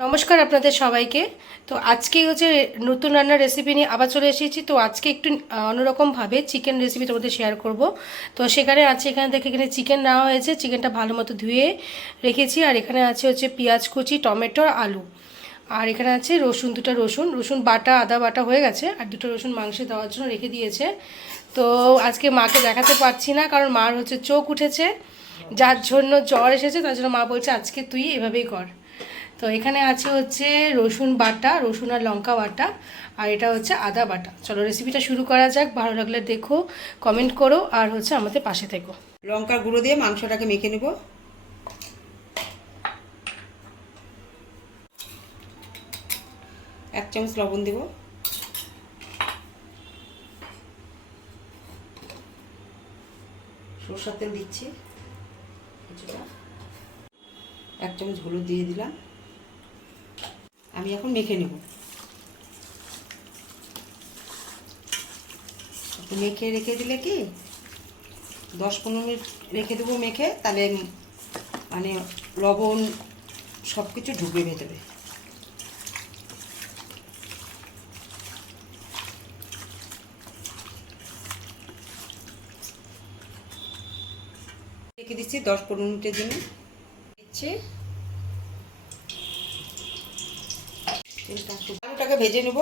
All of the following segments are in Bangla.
নমস্কার আপনাদের সবাইকে। তো আজকে হচ্ছে নতুন রান্নার রেসিপি নিয়ে আবার চলে এসেছি। তো আজকে একটু অন্যরকমভাবে চিকেন রেসিপি তোমাদের শেয়ার করব। তো সেখানে আছে, এখানে দেখে এখানে চিকেন নেওয়া হয়েছে। চিকেনটা ভালো মতো ধুয়ে রেখেছি। আর এখানে আছে হচ্ছে পেঁয়াজ কুচি, টমেটো আলু। আর এখানে আছে রসুন, দুটো রসুন। রসুন বাটা, আদা বাটা হয়ে গেছে। আর দুটো রসুন মাংসে দেওয়ার জন্য রেখে দিয়েছে। তো আজকে মাকে দেখাতে পারছি না, কারণ মার হচ্ছে চোখ উঠেছে। যার জন্য জ্বর এসেছে, তার জন্য মা বলছে, আজকে তুই এভাবেই কর। তো এখানে আছে হচ্ছে রসুন বাটা, রসুন আর লঙ্কা বাটা, আর এটা হচ্ছে আদা বাটা। চলো রেসিপিটা শুরু করা যাক, ভালো লাগলে দেখো কমেন্ট করো, আর হচ্ছে আমাদের পাশে থেকো। লঙ্কার গুঁড়ো দিয়ে মাংসটাকে মেখে নেব। এক চামচ লবণ দেব। সরষার তেল দিচ্ছি এক চামচ হলুদ দিয়ে দিলাম। আমি এখন মেখে নেব। মেখে রেখে দিলে কি? দশ পনেরো মিনিট রেখে দেবো মেখে, তাহলে মানে লবণ সব কিছু ঢুকে ভেতরে। রেখে দিচ্ছি দশ পনেরো মিনিটের জন্য। দিচ্ছি। আলুটাকে ভেজে নেব।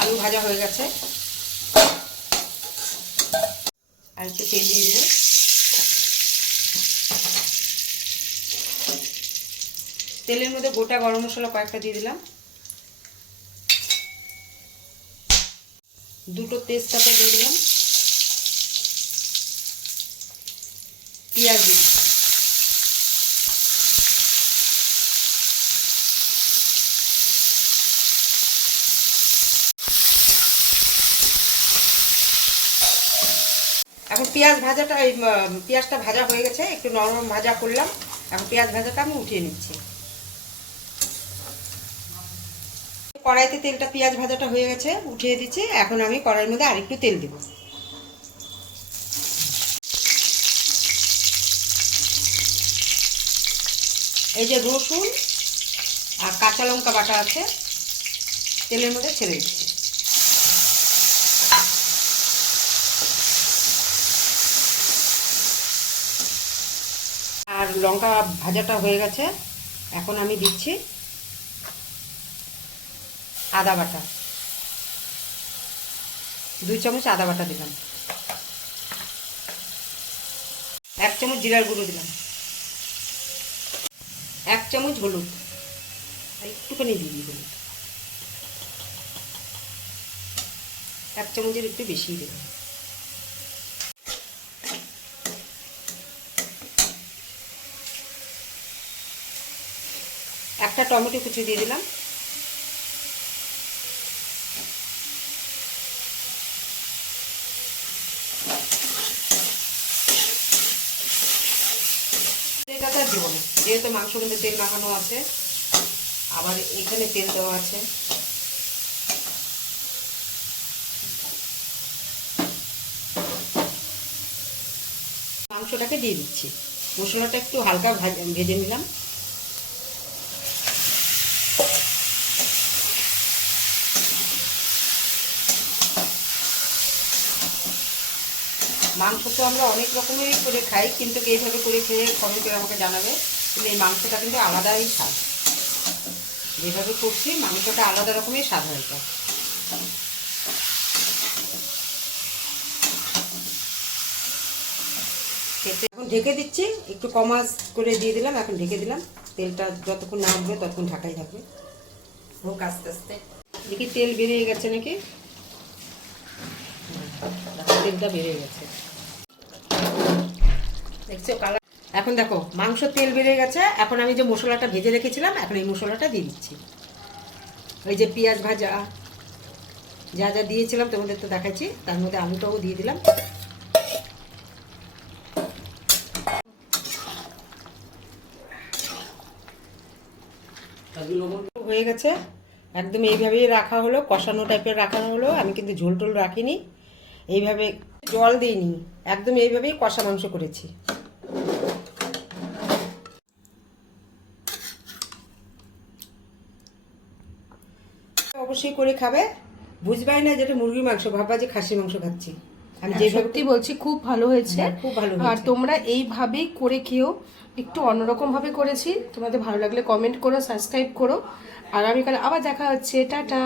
আলু ভাজা হয়ে গেছে। আর একটু তেল দিয়ে দেবো। তেলের মধ্যে গোটা গরম মশলা কয়েকটা দিয়ে দিলাম। দুটো তেজপাতা দিয়ে দিলাম। পেঁয়াজ। এখন পেঁয়াজ ভাজাটা পেঁয়াজটা ভাজা হয়ে গেছে, একটু নরম ভাজা করলাম। এখন পেঁয়াজ ভাজাটা আমি উঠিয়ে নিচ্ছি। কড়াইতে তেলটা পেঁয়াজ ভাজাটা হয়ে গেছে, উঠিয়ে দিচ্ছি। এখন আমি কড়াইয়ের মধ্যে আরেকটু তেল দেব। এই যে রসুন আর কাঁচা লঙ্কা বাটা আছে, তেলের মধ্যে ছেড়ে দিচ্ছি। আর লঙ্কা ভাজাটা হয়ে গেছে, এখন আমি দিচ্ছি আদা বাটা। দুই চামচ আদা বাটা দিলাম। এক চামচ জিরার গুঁড়ো দিলাম। এক চামচ হলুদ। আর একটুখানি দিই হলুদ। এক চামচের একটু বেশি দিলাম। একটা টমেটো কুচি দিয়ে দিলাম। এটা তো আর দেবো না যেহেতু মাংস কিন্তু তেল মাখানো আছে, আবার এখানে তেল দেওয়া আছে। মাংসটাকে দিয়ে দিচ্ছি। মশলাটা একটু হালকা ভেজে নিলাম। মাংস তো আমরা অনেক রকমেরই করে খাই, কিন্তু এইভাবে করে খেয়ে কমেন্ট করে আমাকে জানাবে। কিন্তু এই মাংসটা কিন্তু আলাদাই স্বাদ। যেভাবে করছি, মাংসটা আলাদা রকমের স্বাদ হয় খেতে এখন ঢেকে দিচ্ছি, একটু কমাস করে দিয়ে দিলাম, এখন ঢেকে দিলাম। তেলটা যতক্ষণ না উঠবে ততক্ষণ ঢাকাই থাকবে। হোক, আস্তে আস্তে। দেখি তেল বেরিয়ে গেছে নাকি? তেলটা বেরিয়ে গেছে। এখন দেখো, মাংস তেল বেরিয়ে গেছে, এখন আমি যে মশলাটা ভেজে রেখেছিলাম, এখন এই মশলাটা দিয়ে দিচ্ছি। ওই যে পেঁয়াজ ভাজা, যা যা দিয়েছিলাম, তোমাদের তো দেখাচ্ছি, তার মধ্যে আলুটাও দিয়ে দিলাম। হয়ে গেছে। একদম এইভাবেই রাখা হলো, কষানো টাইপের রাখা হলো, আমি কিন্তু ঝোল টোল রাখিনি। এইভাবে জল দিইনি একদম এইভাবেই কষা মাংস করেছি। অবশ্যই করে খাবে। বুঝবাই না যেটা মুরগির মাংস ভাববা যে খাসি মাংস খাচ্ছি। আমি হ্যাঁ, যেভাবে সত্যি বলছি খুব ভালো হয়েছে। হ্যাঁ, খুব ভালো আর তোমরা এইভাবেই করে খেও একটু অন্যরকম ভাবে করেছি। তোমাদের ভালো লাগলে কমেন্ট করো সাবস্ক্রাইব করো। আগামীকাল আবার দেখা হচ্ছে। টাটা।